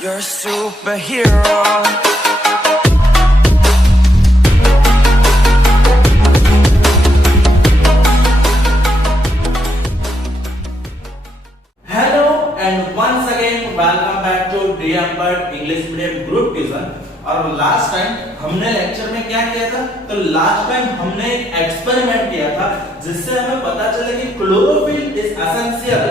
You're a superhero. Hello and once again welcome back to डीएमबर्ट English medium group tuition. और last time हमने lecture में क्या किया था? तो लास्ट टाइम हमने एक एक्सपेरिमेंट किया था जिससे हमें पता चला कि chlorophyll is essential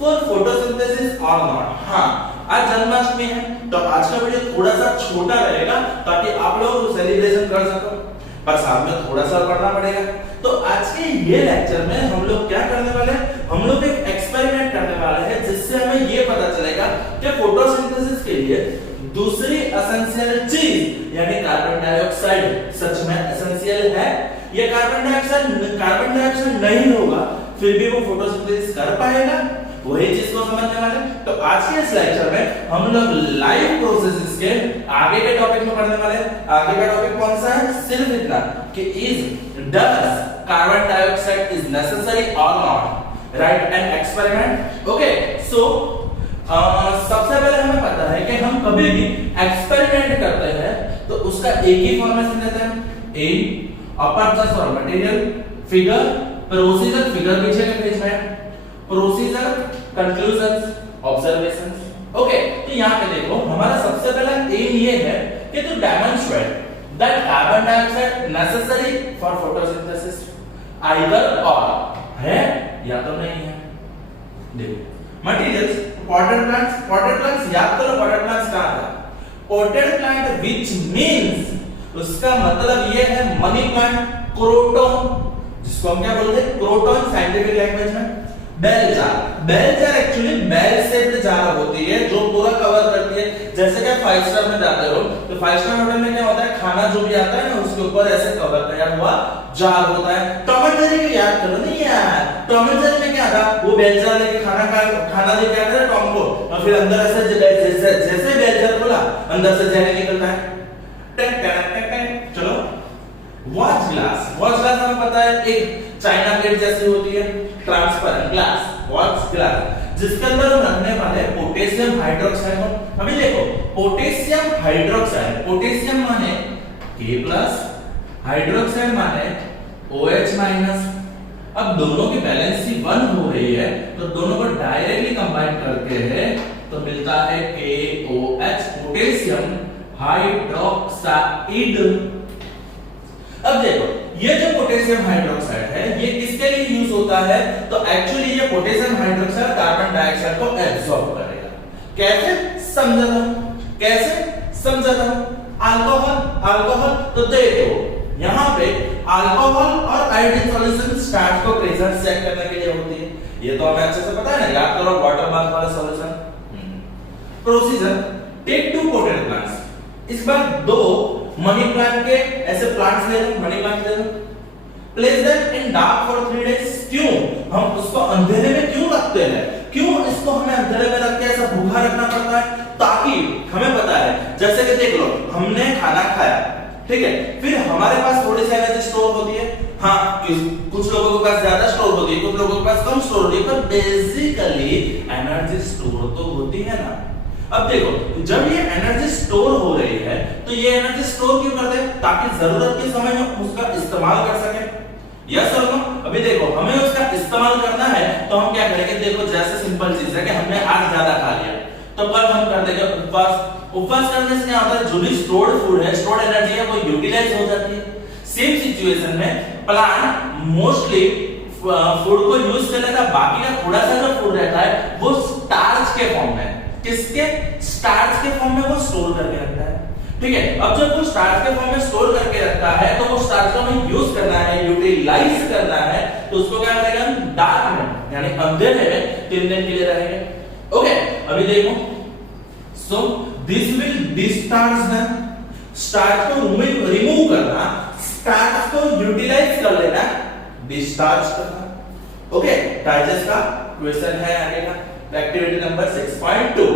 for photosynthesis और नॉट। हाँ, आज जन्माष्टमी है तो आज का वीडियो थोड़ा सा छोटा रहेगा ताकि आप लोग सेलिब्रेशन कर सको, पर साथ में थोड़ा सा पढ़ना पड़ेगा। तो आज के ये लेक्चर में हम लोग क्या करने वाले हैं? हम लोग एक एक्सपेरिमेंट करने वाले हैं जिससे हमें ये पता चलेगा कि फोटोसिंथेसिस के लिए दूसरी एसेंशियल चीज यानी कार्बन डाइऑक्साइड सच में एसेंशियल है या कार्बन डाइऑक्साइड नहीं होगा फिर भी वो फोटोसिंथेसिस कर पाएगा, वही चीज को समझने वाले। तो आज के इस लेक्चर में हम लोग लाइव प्रोसेसेस के आगे के टॉपिक में पढ़ने वाले हैं। आगे का टॉपिक कौन सा है? सिर्फ इतना कि does carbon dioxide is necessary और not, right an experiment. Okay, so सबसे पहले हमें पता है कि हम कभी भी एक्सपेरिमेंट करते हैं तो उसका एक ही फॉर्मेशन देते हैं, aim aperture for material, figure procedure, figure पीछे के पेज में, प्रोसीजर कंक्लूजंस ऑब्जर्वेशंस। ओके, तो यहां पे देखो हमारा सबसे पहला एम ये है कि to demonstrate that carbon dioxide necessary for photosynthesis either और है या तो नहीं है। देखो मटेरियल्स, पॉटेड प्लांट्स याद करो, पॉटेड प्लांट्स कहां था? पॉटेड प्लांट व्हिच मींस उसका मतलब ये है मनी प्लांट, क्रोटन, जिसको हम क्या बोलते हैं? क्रोटन साइंटिफिक लैंग्वेज में। Bell jar actually bell shaped jar होती है जो पूरा कवर करती है। जैसे कि 5 स्टार में जाते हो तो 5 स्टार होटल में क्या होता है? खाना जो भी आता है ना उसके ऊपर ऐसे कवर तैयार हुआ जार होता है। टॉम एंड जेरी को याद करो नहीं यार, टॉम एंड जेरी में क्या था? वो बेल जार लेके खाना दे के आता है टॉम को और फिर अंदर ऐसे जैसे बेल जार खोला अंदर से जेरी निकलता है। चलो वॉच ग्लास हमें पता है एक चाइना प्लेट जैसी होती है, ट्रांसपेरेंट ग्लास, वॉच ग्लास, जिसके अंदर हम रखने वाले पोटेशियम हाइड्रोक्साइड। अभी देखो पोटेशियम हाइड्रोक्साइड, पोटेशियम माने K+, हाइड्रोक्साइड माने OH-। अब दोनों की वैलेंसी 1 हो रही है तो दोनों को डायरेक्टली कंबाइन करके है तो मिलता है KOH, पोटेशियम हाइड्रोक्साइड। अब देखो ये जो पोटेशियम हाइड्रोक्साइड है ये किसके लिए यूज होता है? तो एक्चुअली ये पोटेशियम हाइड्रोक्साइड कार्बन डाइऑक्साइड को एब्सॉर्ब करेगा। कैसे समझा था? अल्कोहल तो देखो यहाँ पे अल्कोहल और आयोडीन सॉल्यूशन स्टार्च को प्रेजेंस चेक करने के लिए होती है। ये तो हमें अच्छे से पता है ना, याद करो वाटर बाथ वाला solution. Procedure, take 2 potted plants, इस बार 2 मनी प्लांट के ऐसे प्लांट्स ले लो, मनी प्लांट ले लो, place them in dark for 3 days. क्यों हम उसको अंधेरे में क्यों रखते हैं? क्यों इसको हमें अंधेरे में रख के ऐसा भूखा रखना पड़ता है? ताकि हमें पता है जैसे कि देख लो हमने खाना खाया, ठीक है, फिर हमारे पास थोड़ी सी एनर्जी स्टोर होती है। हाँ, कुछ लोगों के पास ज्यादा स्टोर होती है, कुछ लोगों के पास कम स्टोर होती है, पर बेसिकली एनर्जी स्टोर तो होती है ना। अब देखो जब ये एनर्जी स्टोर हो रही है तो ये एनर्जी स्टोर क्यों करते हैं? ताकि जरूरत के समय में उसका इस्तेमाल कर सके। यस और नो? अभी देखो हमें उसका इस्तेमाल करना है तो हम क्या करेंगे? देखो जैसे सिंपल चीज है कि हमने आज ज्यादा खा लिया तो कल हम कर देंगे उपवास करने से क्या होता है? जो भी स्टोर्ड फूड है, स्टोर्ड एनर्जी है, वो यूटिलाइज हो जाती है। सेम सिचुएशन में प्लांट मोस्टली फूड को यूज कर लेता है, बाकी का थोड़ा सा जो फूड रहता है वो स्टार्च के फॉर्म में, किसके? स्टार्च के फॉर्म में वो स्टोर करके रखता है। ठीक है, अब जब वो स्टार्च के फॉर्म में स्टोर करके रखता है तो वो स्टार्च को हमें यूज करना है, यूटिलाइज करना है, तो उसको क्या करेंगे हम? डार्क में यानी अंधेरे में 3 दिन के लिए रहेंगे। ओके, अभी देखो, so this will discharge them, starch को रिमूव करना, स्टार्च को यूटिलाइज कर लेना, डिस्चार्ज करना। ओके, डाइजेस्ट का क्वेश्चन है आगे का, activity number 6.2।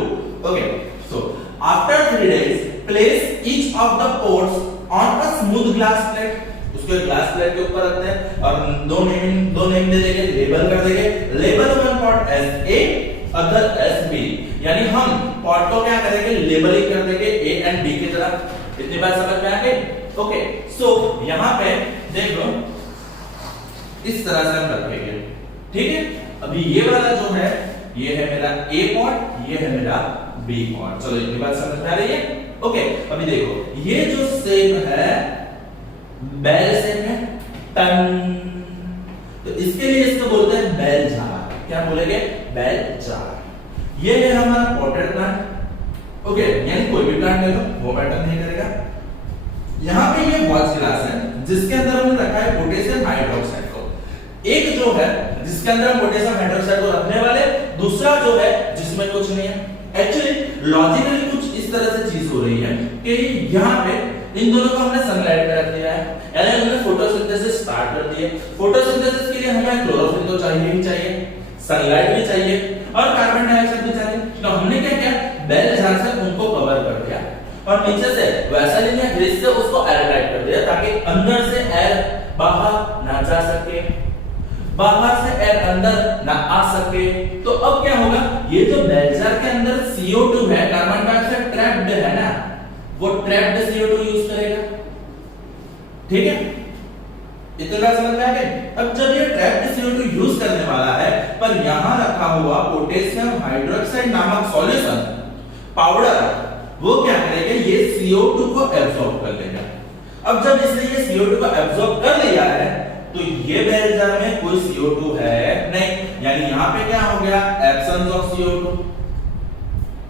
Okay, so after 3 days place each of the pods on a smooth glass plate। उसको ग्लास प्लेट के ऊपर रखते हैं और दो नेम दे देंगे, लेबल कर देंगे। Label one pot as A, other as B, यानी हम पॉट को क्या करेंगे, लेबलिंग कर देंगे ए एंड बी की तरह। इतनी बात समझ में आ गई? ओके, सो यहां पे देख लो इस तरह से हम रखेंगे, ठीक है। अभी ये वाला जो है ये है मेरा ए पॉट, ये है मेरा बी पॉट। चलो इतनी बात समझ में आ रही है? ओके, अभी देखो ये जो शेप है बेल शेप है, टन, तो इसके लिए इसको बोलते हैं बेल जार। क्या बोलेंगे? Bell jar. ये है हमारा पॉटेड प्लांट। ओके, यानी कोई भी प्लांट ले लो वो मैटर नहीं करेगा। यहाँ पे ये वॉच ग्लास है जिसके अंदर हमने रखा है पोटेशियम हाइड्रोक्साइड को। एक जो है जिसके अंदर हम पोटेशियम हाइड्रोक्साइड को रखने वाले, दूसरा जो है जिसमें कुछ नहीं है। एक्चुअली लॉजिकली कुछ इस तरह से चीज हो रही है कि यहाँ पे इन दोनों को हमने सनलाइट में रख दिया है, यानी हमने फोटोसिंथेसिस स्टार्ट कर दिया। फोटोसिंथेसिस के लिए हमें क्लोरोफिल तो चाहिए ही चाहिए, सनलाइट भी चाहिए और कार्बन डाइऑक्साइड भी चाहिए। तो हमने क्या किया, बेल जार से उनको कवर कर दिया और नीचे से वैसलीन या ग्रीस से उसको एयर टाइट कर दिया ताकि अंदर से एयर बाहर ना जा सके, बाहर से एयर अंदर ना आ सके। तो अब क्या होगा, ये जो बेल जार के अंदर CO2 है, कार्बन डाइऑक्साइड ट्रैप्ड है ना, वो ट्रैप्ड CO2 यूज करेगा, ठीक है। इतना समझ में आ गया? अब जब ये ट्रैप्ड CO2 यूज करने वाला है, पर यहां रखा हुआ पोटेशियम हाइड्रोक्साइड नामक सॉल्यूशन पाउडर, वो क्या करेगा, ये CO2 को एब्सॉर्ब कर लेगा। अब जब इसने ये CO2 को एब्सॉर्ब कर लिया है तो ये बेल जार में कोई CO2 है नहीं, यानी यहाँ पे क्या हो गया, एब्सेंस ऑफ CO2,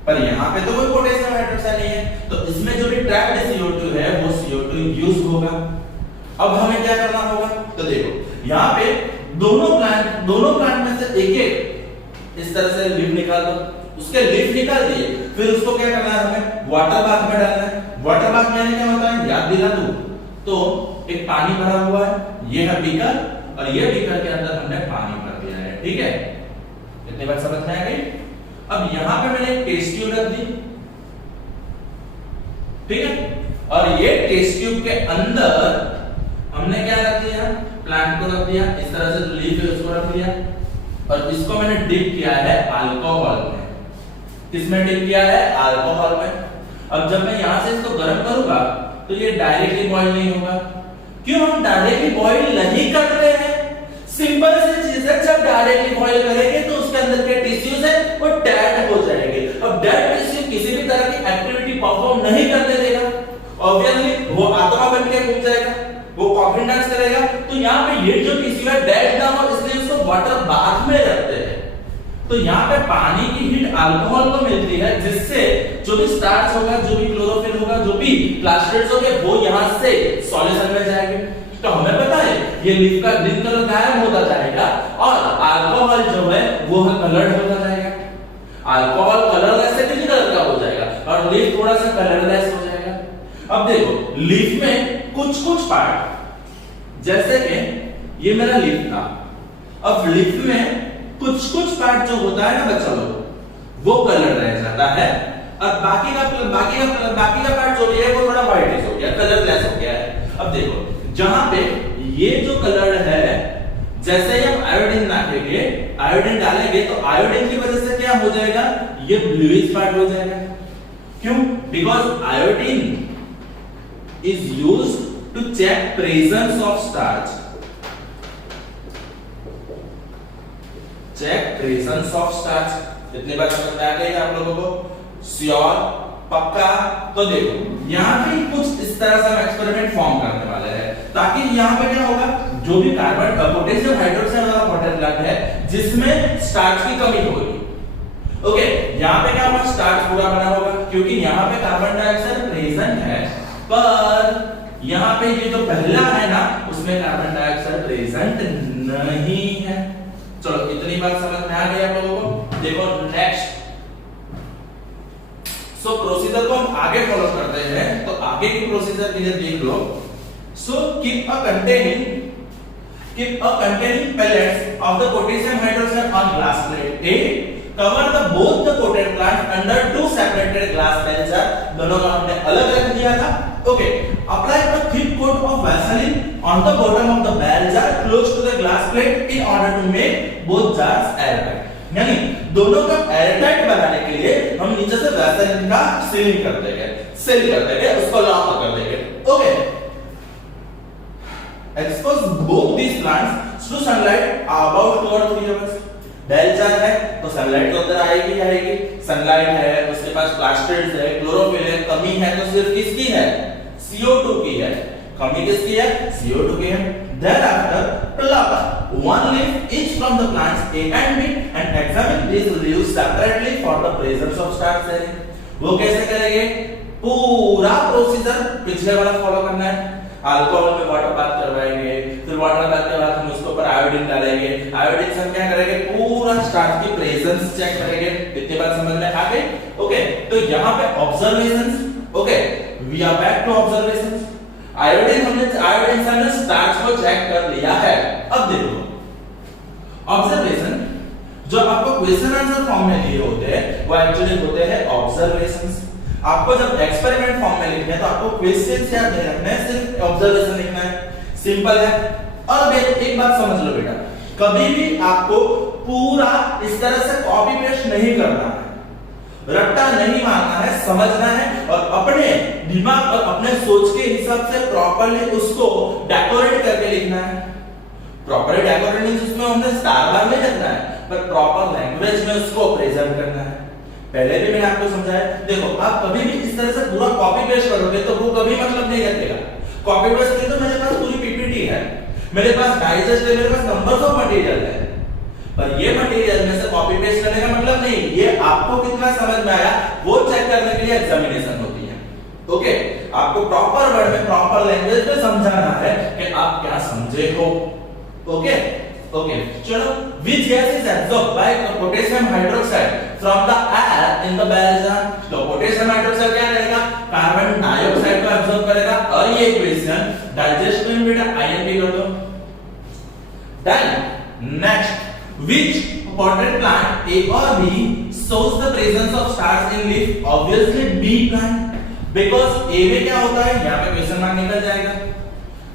पर यहाँ पे तो कोई पोटेशियम हाइड्रोक्साइड नहीं है, तो इसमें जो भी ट्रैप्ड CO2 है वो CO2 यूज होगा। अब हमें क्या करना होगा, तो देखो यहाँ पे दोनों प्लांट में से एक इस तरह से लीफ निकाल दो, उसके लीफ निकाल दिए, फिर उसको क्या करना है, हमें वाटर बाथ में डालना है। वाटर बाथ में क्या होता है, याद दिला दूं तो एक पानी भरा हुआ है, ये है बीकर और ये बीकर के अंदर हमने पानी भर दिया है, ठीक है। इतनी बात समझ में आ गई? अब यहां पे मैंने एक टेस्ट ट्यूब रख दी, ठीक है, और ये टेस्ट ट्यूब के अंदर हमने क्या रख दिया, प्लांट को रख दिया, इस तरह से लीफ है उसको रख दिया और इसको मैंने डिप किया है अल्कोहल में। किसमें डिप किया है, अल्कोहल में। अब जब मैं यहां से इसको गर्म करूंगा तो ये डायरेक्टली बॉईल नहीं होगा। क्यों हम डायरेक्टली बॉईल नहीं कर रहे हैं? सिंपल सी चीज है, जब डायरेक्टली बॉईल करेंगे तो उसके अंदर के टिश्यूज है वो डेड हो जाएंगे। अब डेड टिश्यू किसी भी तरह की एक्टिविटी परफॉर्म नहीं करने देगा, ऑब्वियसली वो आत्मा बन के घूम जाएगा, वो कॉफिन डांस करेगा। तो यहाँ पे ये जो टिश्यू है डेड ना हो, इसलिए उसको वाटर बाथ में रखते हैं। तो यहाँ पे पानी की हीट अल्कोहल को मिलती है, जिससे जो भी स्टार्च होगा, जो भी क्लोरोफिल होगा, जो भी प्लास्टिड्स होंगे, वो यहाँ से सॉल्यूशन में जाएंगे। तो हमें पता है ये लीफ का ग्रीन कलर गायब होता जाएगा और अल्कोहल जो है वो कलर्ड होता जाएगा। अल्कोहल कलरलेस से किस कलर का हो जाएगा और लीफ थोड़ा सा कलरलेस हो जाएगा। अब देखो लीफ में कुछ पार्ट, जैसे कि ये मेरा लीफ था, अब लीफ में कुछ पार्ट जो होता है ना बच्चा लोग, वो कलर रह जाता है और बाकी का पार्ट जो भी है वो थोड़ा व्हाइटिश हो गया, कलरलेस हो गया है। अब देखो जहां पे ये जो कलर है, जैसे ही हम आयोडीन डालेंगे तो आयोडीन की वजह से क्या हो जाएगा, ये ब्लूइश पार्ट हो जाएगा। क्यों? Because iodine is used to check presence of starch, check presence of starch. इतनी बात समझ में आ गई आप लोगों को? श्योर, पक्का? तो देखो यहाँ पे कुछ इस तरह से हम एक्सपेरिमेंट फॉर्म करने वाले हैं ताकि यहाँ पे क्या होगा, जो भी कार्बन पोटेशियम हाइड्रोक्साइड वाला वाटर प्लांट है जिसमें स्टार्च की कमी होगी, ओके, यहाँ पे क्या होगा, स्टार्च पूरा बना होगा क्योंकि यहाँ पे कार्बन डाइऑक्साइड प्रेजेंट है, पर यहाँ पे ये जो पहला है ना उसमें कार्बन डाइऑक्साइड प्रेजेंट नहीं है। चलो इतनी बात समझ में आ गई आप लोगों को? देखो नेक्स्ट, सो प्रोसीजर को हम आगे फॉलो करते हैं, तो आगे की प्रोसीजर के लिए देख लो। So keep a containing pellets of the potassium hydroxide on glass plate A, cover the both the coated plant under two separated glass bell jar, दोनों का हमने अलग रख दिया था, okay. Apply a thick coat of Vaseline on the bottom of the bell jar close to the glass plate in order to make both jars airtight। यानी दोनों का एयरटाइट बनाने के लिए हम नीचे से वैसेलिन का सीलिंग कर देंगे, सील कर देंगे, उसको लॉक कर देंगे। Okay, expose both these plants to sunlight about 2 or 3 hours। बेलचार है तो सनलाइट तो अंदर आएगी आएगी, सनलाइट है, उसके पास प्लास्टिड्स है, क्लोरोफिल है, कमी है तो सिर्फ किसकी है? CO2 की है। कमी किसकी है? CO2 की है। Thereafter pluck one leaf each from the plants A and B and examine these leaves separately for the presence of star cell। वो कैसे करेंगे? पूरा प्रोसीजर पिछले वाला फॉलो करना है। अल्कोहल में वाटर बाथ करवाएंगे, फिर वाटर बाथ के बाद हम उसके ऊपर आयोडीन डालेंगे, आयोडीन से हम क्या करेंगे? पूरा स्टार्च की प्रेजेंस चेक करेंगे। इतनी बात समझ में आ गई? ओके, तो यहाँ पे observations, okay, we are back to observations. Iodine से हमने स्टार्च को चेक कर लिया है। अब देखो ऑब्जर्वेशन जो आपको क्वेश्चन आंसर फॉर्म में दिए होते हैं वो एक्चुअली होते हैं ऑब्जर्वेशंस। आपको जब एक्सपेरिमेंट फॉर्म में लिखना है तो आपको क्वेश्चन याद नहीं रखना है, सिर्फ ऑब्जर्वेशन लिखना है, सिंपल है। और एक बात समझ लो बेटा, कभी भी आपको पूरा इस तरह से कॉपी पेस्ट नहीं करना है, रट्टा नहीं मारना है, समझना है और अपने दिमाग और अपने सोच के हिसाब से प्रॉपर्ली उसको डेकोरेट करके लिखना है। प्रॉपर्ली डेकोरेट मींस उसमें हमने स्टार बार नहीं लिखना है, पर प्रॉपर लैंग्वेज में उसको प्रेजेंट करना है। पहले भी मैंने आपको समझाया, देखो आप कभी भी इस तरह से पूरा कॉपी पेस्ट करोगे तो वो कभी मतलब नहीं रखेगा। कॉपी पेस्ट के तो मेरे पास पूरी पीपीटी है, मेरे पास डाइजेस्ट है, मेरे पास नंबर्स ऑफ मटेरियल है, पर ये मटेरियल में से कॉपी पेस्ट करने का मतलब नहीं, ये आपको कितना समझ में आया वो चेक करने के लिए एग्जामिनेशन होती है। ओके, आपको प्रॉपर वर्ड में प्रॉपर लैंग्वेज में समझाना है कि आप क्या समझे हो। ओके ओके, चलो, which gas is absorbed by potassium hydroxide from the air in the balloon? तो पोटेशियम हाइड्रोक्साइड क्या करेगा? कार्बन डाइऑक्साइड को एब्सॉर्ब करेगा। और ये इक्वेशन डाइजेस्ट में बेटा आईएनपी कर दो। Then next, which potted plant A or B shows the presence of stars in leaf? Obviously B plant, because A में क्या होता है, यहाँ पे क्वेश्चन मार्क निकल जाएगा।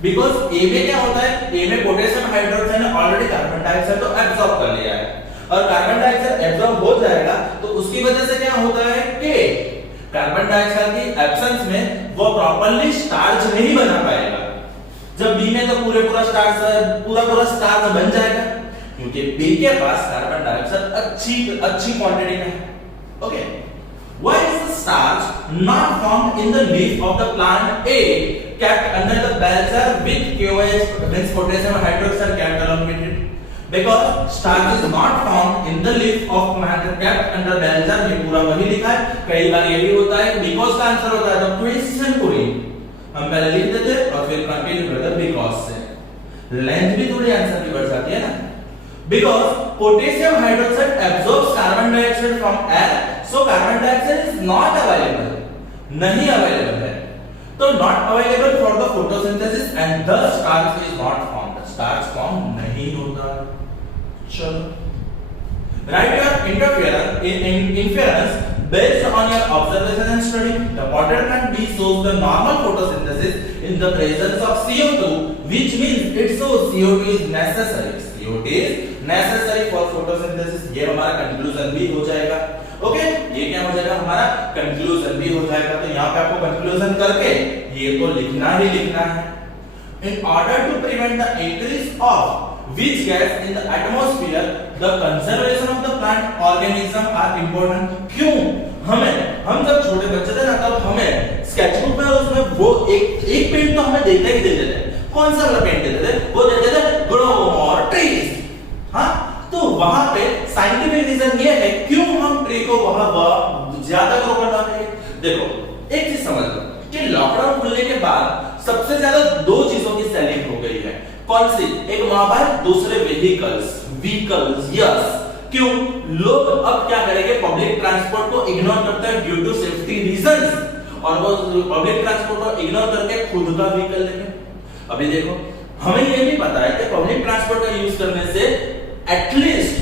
बिकॉज ए में क्या होता है, ए में पोटेशियम हाइड्रोक्साइड ने ऑलरेडी कार्बन डाइऑक्साइड को एब्सॉर्ब कर लिया है, और कार्बन डाइऑक्साइड एब्सॉर्ब हो जाएगा तो उसकी वजह से क्या होता है कि कार्बन डाइऑक्साइड की एब्सेंस में वो प्रॉपर्ली स्टार्च नहीं बना पाएगा। जब बी में तो पूरा स्टार्च बन जाएगा, क्योंकि बी के पास कार्बन डाइऑक्साइड अच्छी क्वांटिटी में है। Okay, why is the starch not formed in the leaf of the plant A kept under the bell jar with KOH means potassium hydroxide kept along with it? Because starch is not formed in the leaf of plant kept under bell jar। ये पूरा वही लिखा है, कई बार ये भी होता है because का आंसर होता है तो क्वेश्चन को ही हम पहले लिख देते और फिर कंटिन्यू करते because से, लेंथ भी थोड़ी आंसर की बढ़ जाती है ना। Because potassium hydroxide absorbs carbon dioxide from air, so carbon dioxide is not available, नहीं available है, तो not available for the photosynthesis and thus starch is not formed, starch form नहीं होता। चलो, write your inference based on your observation and study। The potted plant B shows the normal photosynthesis in the presence of CO2, which means it shows CO2 is necessary। CO2 is necessary for photosynthesis। ये हमारा conclusion भी हो जाएगा। Okay, ये क्या हो जाएगा? हमारा कंक्लूजन भी हो जाएगा। तो यहाँ पे आपको कंक्लूजन करके ये तो लिखना ही लिखना है। In order to prevent the increase of which gas in the atmosphere, the conservation of the plant organism are important। क्यों? हम जब छोटे बच्चे थे ना तब हमें स्केचबुक में उसमें वो एक पेंट तो हमें देते ही देते थे। कौन सा वाला पेंट देते थे? वो देते थे ग्रो मोर ट्रीज। हाँ, तो वहां पे साइंटिफिक रीजन ये है क्यों हम ट्री को वहां ज्यादा ग्रो करना है। देखो एक चीज समझ लो कि लॉकडाउन खुलने के बाद सबसे ज्यादा दो चीजों की सेलिंग हो गई है। कौन सी? एक मोबाइल, दूसरे व्हीकल्स। यस, क्यों? लोग अब क्या करेंगे? पब्लिक ट्रांसपोर्ट को इग्नोर करते हैं ड्यू टू सेफ्टी रीजंस, और वो पब्लिक ट्रांसपोर्ट को इग्नोर करके खुद का व्हीकल लेंगे। अभी देखो, हमें ये भी पता है कि पब्लिक ट्रांसपोर्ट का यूज करने से एटलीस्ट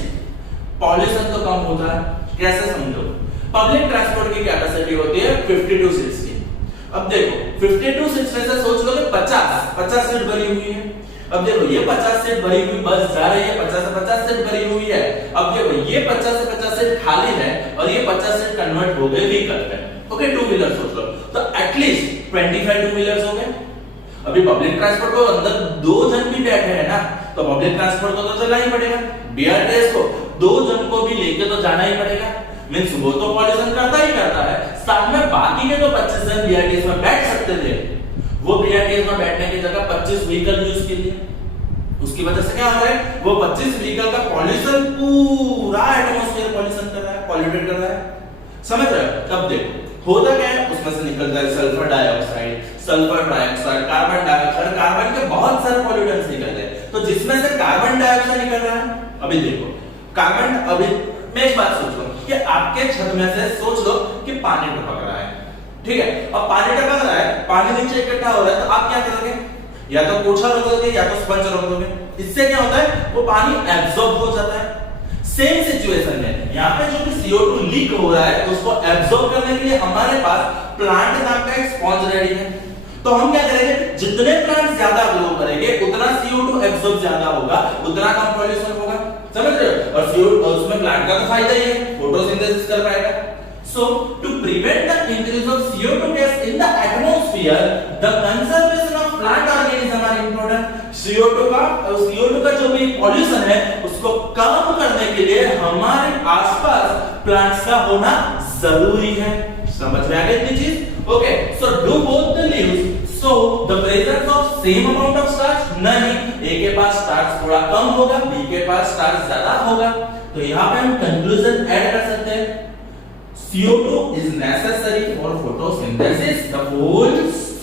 पॉल्यूशन तो कम होता है। कैसे समझो? पब्लिक ट्रांसपोर्ट की कैपेसिटी होती है 52 सीट्स की। अब देखो 52 सीट्स में से सोच लो कि 50 सीट भरी हुई है, अब देखो ये 50 सीट भरी हुई बस जा रही है, 50 से 50 सीट भरी हुई है। अब देखो ये 50 से 50 सीट खाली है और ये 50 सीट कन्वर्ट हो गए व्हीकल पे। ओके, टू व्हीलर सोच लो तो एटलीस्ट 25 टू व्हीलर्स हो गए। अभी पब्लिक ट्रांसपोर्ट को अंदर 2 जन भी बैठे हैं ना, तो पब्लिक ट्रांसपोर्ट को तो चलना ही पड़ेगा। बीआरटीएस को 2 जन को भी लेके तो जाना ही पड़ेगा। मींस वो तो पॉल्यूशन करता ही करता है, साथ में बाकी के जो 25 जन बीआरटीएस में बैठ सकते थे, वो बीआरटीएस में बैठने की जगह 25 व्हीकल यूज के लिए। उसकी वजह से क्या हो रहा है, वो 25 व्हीकल का पॉल्यूशन पूरा एटमॉस्फेयर पॉल्यूशन कर रहा है, पॉल्यूटेड कर रहा है। समझ रहे हो? तब देखो होता क्या है, उसमें से निकलता है sulphur dioxide, carbon dioxide, carbon के बहुत सारे पॉल्यूटेंट्स निकलते हैं। तो जिसमें से कार्बन डाइऑक्साइड निकल रहा है, अभी देखो कार्बन, अभी मैं एक बात सोच लो कि आपके छत में से सोच लो कि पानी टपक रहा है, ठीक है, अब पानी टपक रहा है, पानी नीचे इकट्ठा हो रहा है, तो आप क्या करोगे, या तो पोछा रख दोगे या तो स्पंज रख दोगे। इससे क्या होता है, वो पानी एब्जॉर्ब हो जाता है। सेम सिचुएशन में यहाँ पे जो भी CO2 लीक हो रहा है उसको एब्जॉर्ब करने के लिए हमारे पास प्लांट नाम का एक स्पॉन्ज रेडी है। तो हम क्या करेंगे, जितने प्लांट ज्यादा ग्रो करेंगे उतना CO2 एब्जॉर्ब ज्यादा होगा, उतना कम पॉल्यूशन होगा। समझ रहे हो? और CO2 उसमें प्लांट का तो फायदा ही है, फोटोसिंथेसिस कर पाएगा। So to prevent the increase of CO2 gas in the atmosphere, the conservation of plant organism are important. CO2 का जो भी पॉल्यूशन है उसको कम करने के लिए हमारे आसपास प्लांट्स का होना जरूरी है। समझ में आ गई इतनी चीज? Okay, so do both the leaves. So the presence of same amount of starch, नहीं, A के पास starch थोड़ा कम होगा, B के पास starch ज्यादा होगा। तो यहाँ पे हम कंक्लूजन ऐड कर सकते हैं, CO2 is necessary for photosynthesis, the full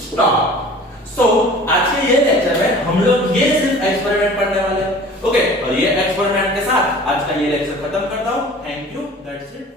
stop. So आज के ये लेक्चर में हम लोग ये सिर्फ एक्सपेरिमेंट पढ़ने वाले हैं। ओके, और ये एक्सपेरिमेंट के साथ आज का ये लेक्चर खत्म करता हूँ। Thank you, that's it.